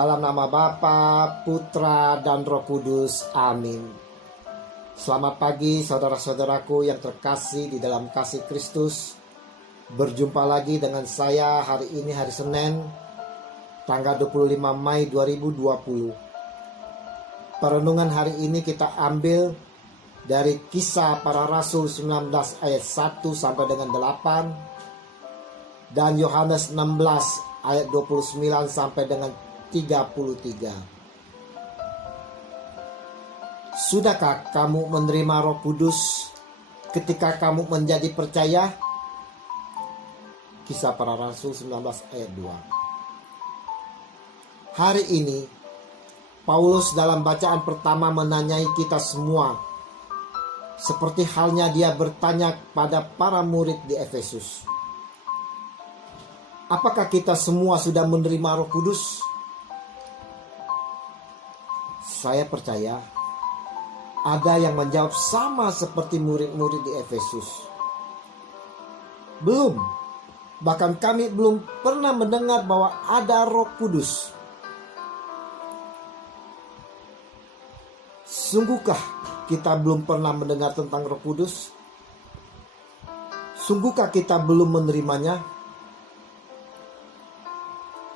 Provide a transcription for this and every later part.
Dalam nama Bapa, Putra, dan Roh Kudus. Amin. Selamat pagi saudara-saudaraku yang terkasih di dalam kasih Kristus. Berjumpa lagi dengan saya hari ini, hari Senin, tanggal 25 Mei 2020. Perenungan hari ini kita ambil dari Kisah Para Rasul 19 ayat 1 sampai dengan 8 dan Yohanes 16 ayat 29 sampai dengan 33. Sudahkah kamu menerima Roh Kudus ketika kamu menjadi percaya? Kisah Para Rasul 19 ayat 2. Hari ini Paulus dalam bacaan pertama menanyai kita semua, seperti halnya dia bertanya pada para murid di Efesus. Apakah kita semua sudah menerima Roh Kudus? Saya percaya ada yang menjawab sama seperti murid-murid di Efesus. Belum. Bahkan kami belum pernah mendengar bahwa ada Roh Kudus. Sungguhkah kita belum pernah mendengar tentang Roh Kudus? Sungguhkah kita belum menerimanya?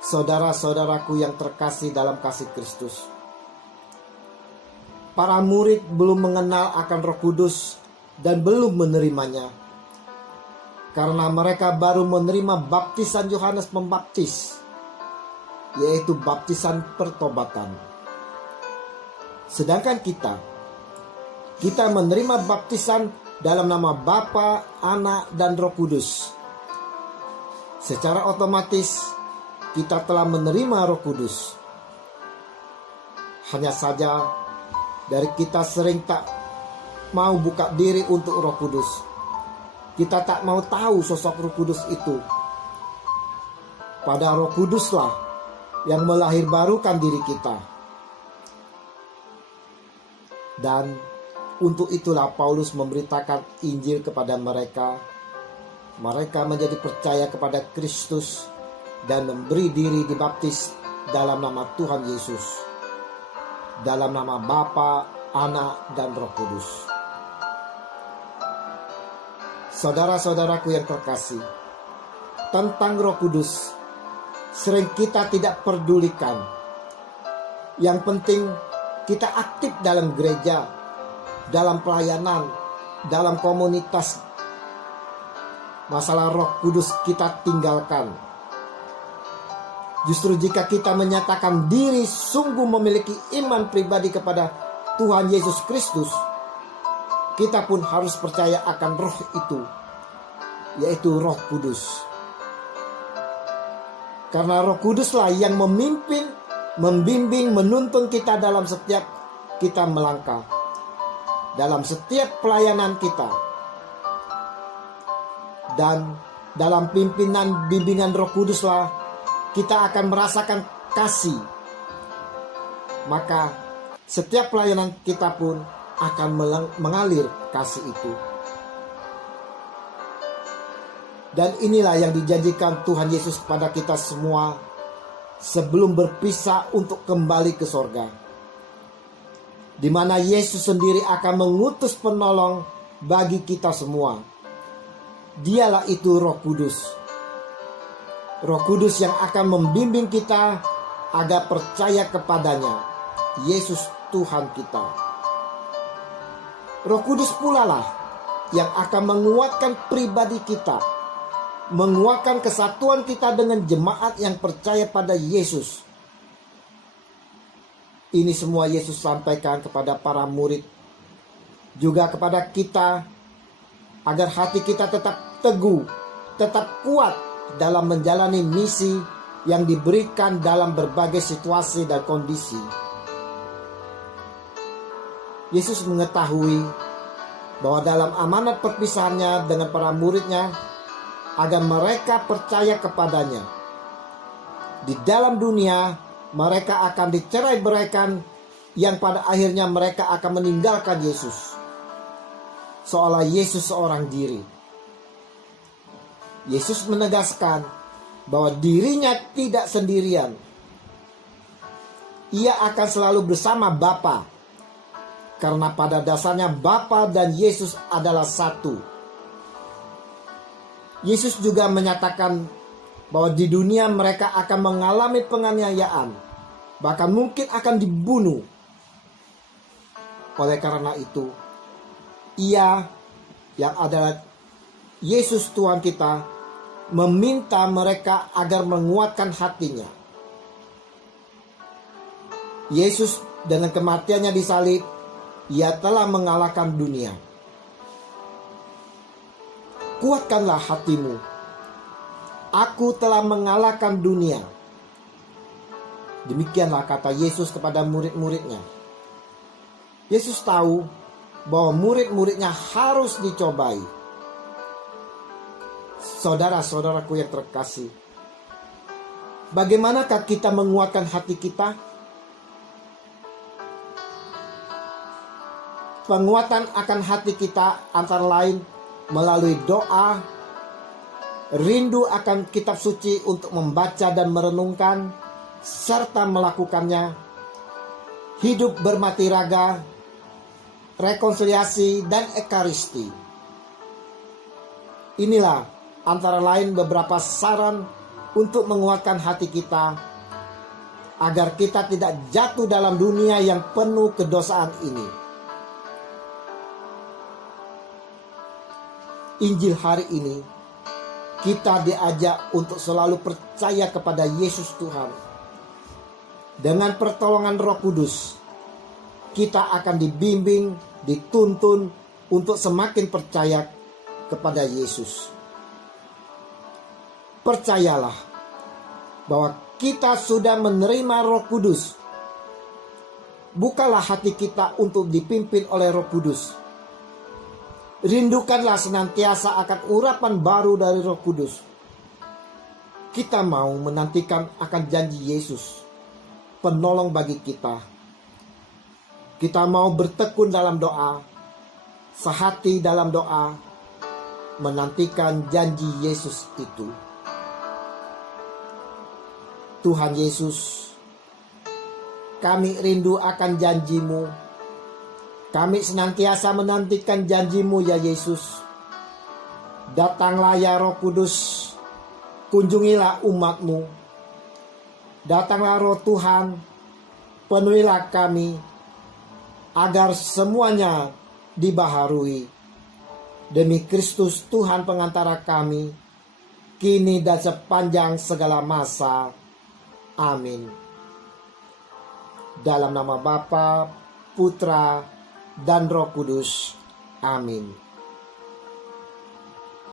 Saudara-saudaraku yang terkasih dalam kasih Kristus, para murid belum mengenal akan Roh Kudus dan belum menerimanya, karena mereka baru menerima baptisan Yohanes Pembaptis, yaitu baptisan pertobatan. Sedangkan kita menerima baptisan dalam nama Bapa, Anak, dan Roh Kudus. Secara otomatis kita telah menerima Roh Kudus. Hanya saja dari kita sering tak mau buka diri untuk Roh Kudus. Kita tak mau tahu sosok Roh Kudus itu. Pada Roh Kuduslah yang melahirbarukan diri kita. Dan untuk itulah Paulus memberitakan Injil kepada mereka. Mereka menjadi percaya kepada Kristus dan memberi diri dibaptis dalam nama Tuhan Yesus, dalam nama Bapa, Anak, dan Roh Kudus. Saudara-saudaraku yang terkasih, tentang Roh Kudus sering kita tidak pedulikan. Yang penting kita aktif dalam gereja, dalam pelayanan, dalam komunitas. Masalah Roh Kudus kita tinggalkan. Justru jika kita menyatakan diri sungguh memiliki iman pribadi kepada Tuhan Yesus Kristus, kita pun harus percaya akan Roh itu, yaitu Roh Kudus. Karena Roh Kuduslah yang memimpin, membimbing, menuntun kita dalam setiap kita melangkah, dalam setiap pelayanan kita. Dan dalam pimpinan bimbingan Roh Kuduslah kita akan merasakan kasih. Maka setiap pelayanan kita pun akan mengalir kasih itu. Dan inilah yang dijanjikan Tuhan Yesus kepada kita semua sebelum berpisah untuk kembali ke sorga, di mana Yesus sendiri akan mengutus penolong bagi kita semua. Dialah itu Roh Kudus. Roh Kudus yang akan membimbing kita agar percaya kepadanya, Yesus Tuhan kita. Roh Kudus pula lah yang akan menguatkan pribadi kita, menguatkan kesatuan kita dengan jemaat yang percaya pada Yesus. Ini semua Yesus sampaikan kepada para murid, juga kepada kita, agar hati kita tetap teguh, tetap kuat dalam menjalani misi yang diberikan dalam berbagai situasi dan kondisi. Yesus mengetahui bahwa dalam amanat perpisahannya dengan para muridnya, agar mereka percaya kepadanya, di dalam dunia mereka akan dicerai-beraikan, yang pada akhirnya mereka akan meninggalkan Yesus, seolah Yesus seorang diri. Yesus menegaskan bahwa dirinya tidak sendirian. ia akan selalu bersama Bapa. Karena pada dasarnya Bapa dan Yesus adalah satu. Yesus juga menyatakan bahwa di dunia mereka akan mengalami penganiayaan, bahkan mungkin akan dibunuh. Oleh karena itu, Ia yang adalah Yesus Tuhan kita meminta mereka agar menguatkan hatinya. Yesus dengan kematiannya di salib, Ia telah mengalahkan dunia. Kuatkanlah hatimu. Aku telah mengalahkan dunia. Demikianlah kata Yesus kepada murid-muridnya. Yesus tahu bahwa murid-muridnya harus dicobai. Saudara-saudaraku yang terkasih, bagaimanakah kita menguatkan hati kita? Penguatan akan hati kita antara lain melalui doa, rindu akan kitab suci untuk membaca dan merenungkan, serta melakukannya, hidup bermati raga, rekonsiliasi, dan ekaristi. Inilah antara lain beberapa saran untuk menguatkan hati kita, agar kita tidak jatuh dalam dunia yang penuh kedosaan ini. Injil hari ini, kita diajak untuk selalu percaya kepada Yesus Tuhan. Dengan pertolongan Roh Kudus, kita akan dibimbing, dituntun untuk semakin percaya kepada Yesus. Percayalah bahwa kita sudah menerima Roh Kudus. Bukalah hati kita untuk dipimpin oleh Roh Kudus. Rindukanlah senantiasa akan urapan baru dari Roh Kudus. Kita mau menantikan akan janji Yesus, penolong bagi kita. Kita mau bertekun dalam doa, sehati dalam doa, menantikan janji Yesus itu. Tuhan Yesus, kami rindu akan janji-Mu. Kami senantiasa menantikan janji-Mu ya Yesus. Datanglah ya Roh Kudus, kunjungilah umat-Mu. Datanglah Roh Tuhan, penuhilah kami, agar semuanya dibaharui. Demi Kristus Tuhan pengantara kami, kini dan sepanjang segala masa. Amin. Dalam nama Bapa, Putra, dan Roh Kudus. Amin.